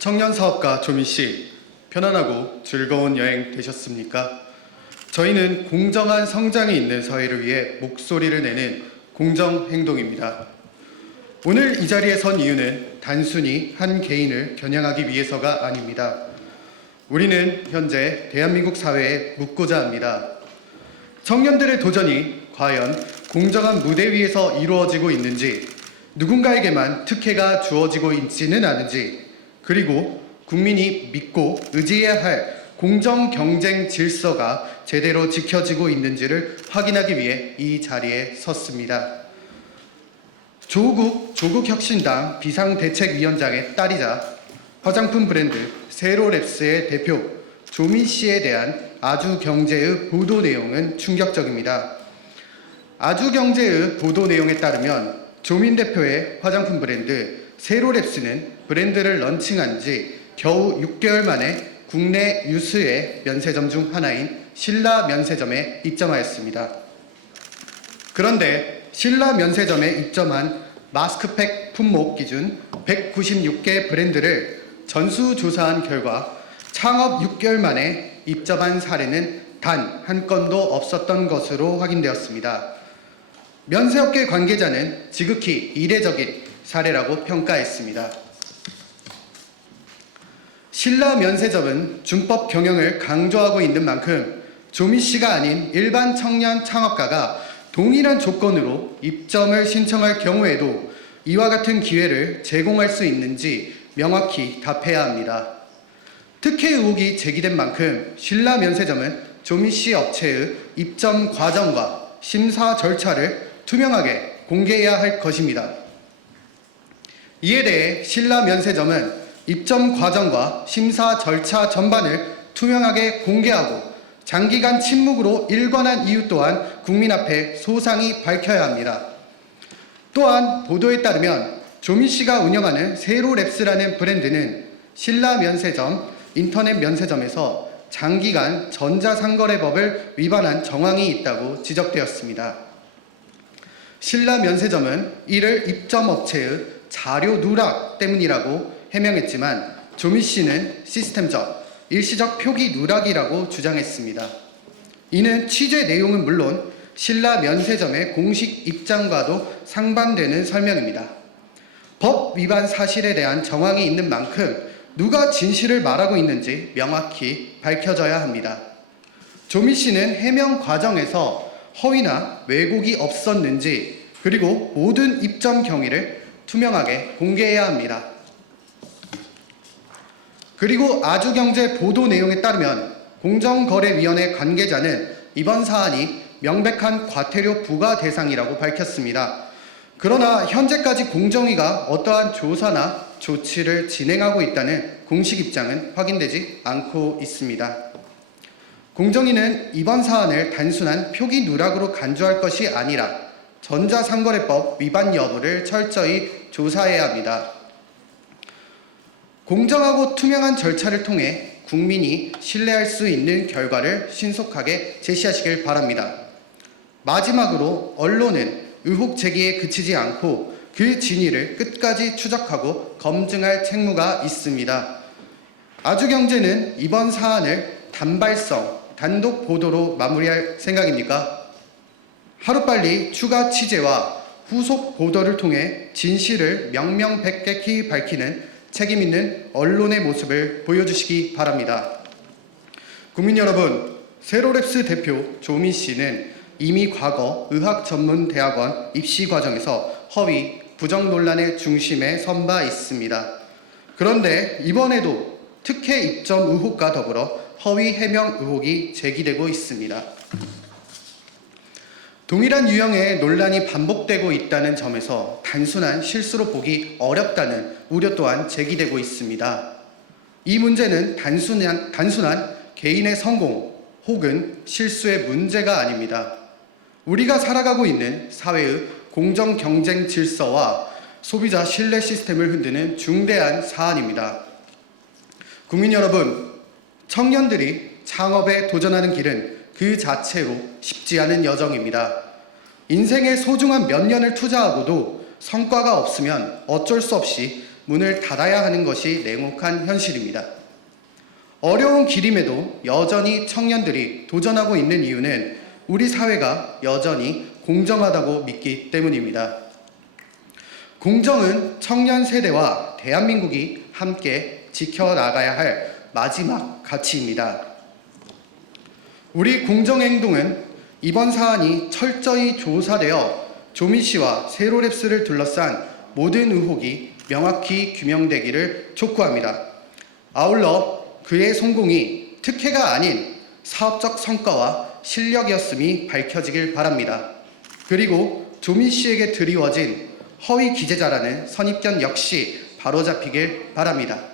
청년사업가 조민씨, 편안하고 즐거운 여행 되셨습니까? 저희는 공정한 성장이 있는 사회를 위해 목소리를 내는 공정행동입니다. 오늘 이 자리에 선 이유는 단순히 한 개인을 겨냥하기 위해서가 아닙니다. 우리는 현재 대한민국 사회에 묻고자 합니다. 청년들의 도전이 과연 공정한 무대 위에서 이루어지고 있는지, 누군가에게만 특혜가 주어지고 있지는 않은지, 그리고 국민이 믿고 의지해야 할 공정 경쟁 질서가 제대로 지켜지고 있는지를 확인하기 위해 이 자리에 섰습니다. 조국혁신당 비상대책위원장의 딸이자 화장품 브랜드 세로랩스의 대표 조민 씨에 대한 아주경제의 보도 내용은 충격적입니다. 아주경제의 보도 내용에 따르면 조민 대표의 화장품 브랜드 세로랩스는 브랜드를 런칭한 지 겨우 6개월 만에 국내 유수의 면세점 중 하나인 신라 면세점에 입점하였습니다. 그런데 신라 면세점에 입점한 마스크팩 품목 기준 196개 브랜드를 전수조사한 결과 창업 6개월 만에 입점한 사례는 단 한 건도 없었던 것으로 확인되었습니다. 면세업계 관계자는 지극히 이례적인 사례라고 평가했습니다. 신라 면세점은 준법 경영을 강조하고 있는 만큼 조민 씨가 아닌 일반 청년 창업가가 동일한 조건으로 입점을 신청할 경우에도 이와 같은 기회를 제공할 수 있는지 명확히 답해야 합니다. 특혜 의혹이 제기된 만큼 신라 면세점은 조민 씨 업체의 입점 과정과 심사 절차를 투명하게 공개해야 할 것입니다. 이에 대해 신라 면세점은 입점 과정과 심사 절차 전반을 투명하게 공개하고 장기간 침묵으로 일관한 이유 또한 국민 앞에 소상히 밝혀야 합니다. 또한 보도에 따르면 조민 씨가 운영하는 세로랩스라는 브랜드는 신라 면세점, 인터넷 면세점에서 장기간 전자상거래법을 위반한 정황이 있다고 지적되었습니다. 신라 면세점은 이를 입점업체의 자료 누락 때문이라고 해명했지만 조민 씨는 시스템적, 일시적 표기 누락이라고 주장했습니다. 이는 취재 내용은 물론 신라 면세점의 공식 입장과도 상반되는 설명입니다. 법 위반 사실에 대한 정황이 있는 만큼 누가 진실을 말하고 있는지 명확히 밝혀져야 합니다. 조민 씨는 해명 과정에서 허위나 왜곡이 없었는지, 그리고 모든 입점 경위를 투명하게 공개해야 합니다. 그리고 아주경제 보도 내용에 따르면 공정거래위원회 관계자는 이번 사안이 명백한 과태료 부과 대상이라고 밝혔습니다. 그러나 현재까지 공정위가 어떠한 조사나 조치를 진행하고 있다는 공식 입장은 확인되지 않고 있습니다. 공정위는 이번 사안을 단순한 표기 누락으로 간주할 것이 아니라 전자상거래법 위반 여부를 철저히 조사해야 합니다. 공정하고 투명한 절차를 통해 국민이 신뢰할 수 있는 결과를 신속하게 제시하시길 바랍니다. 마지막으로 언론은 의혹 제기에 그치지 않고 그 진위를 끝까지 추적하고 검증할 책무가 있습니다. 아주경제는 이번 사안을 단발성, 단독 보도로 마무리할 생각입니까? 하루빨리 추가 취재와 후속 보도를 통해 진실을 명명백백히 밝히는 책임 있는 언론의 모습을 보여주시기 바랍니다. 국민 여러분, 세로랩스 대표 조민 씨는 이미 과거 의학전문대학원 입시 과정에서 허위, 부정 논란의 중심에 선 바 있습니다. 그런데 이번에도 특혜 입점 의혹과 더불어 허위 해명 의혹이 제기되고 있습니다. 동일한 유형의 논란이 반복되고 있다는 점에서 단순한 실수로 보기 어렵다는 우려 또한 제기되고 있습니다. 이 문제는 단순한 개인의 성공 혹은 실수의 문제가 아닙니다. 우리가 살아가고 있는 사회의 공정 경쟁 질서와 소비자 신뢰 시스템을 흔드는 중대한 사안입니다. 국민 여러분, 청년들이 창업에 도전하는 길은 그 자체로 쉽지 않은 여정입니다. 인생의 소중한 몇 년을 투자하고도 성과가 없으면 어쩔 수 없이 문을 닫아야 하는 것이 냉혹한 현실입니다. 어려운 길임에도 여전히 청년들이 도전하고 있는 이유는 우리 사회가 여전히 공정하다고 믿기 때문입니다. 공정은 청년 세대와 대한민국이 함께 지켜나가야 할 마지막 가치입니다. 우리 공정행동은 이번 사안이 철저히 조사되어 조미 씨와 세로랩스를 둘러싼 모든 의혹이 명확히 규명되기를 촉구합니다. 아울러 그의 성공이 특혜가 아닌 사업적 성과와 실력이었음이 밝혀지길 바랍니다. 그리고 조미 씨에게 드리워진 허위 기재자라는 선입견 역시 바로잡히길 바랍니다.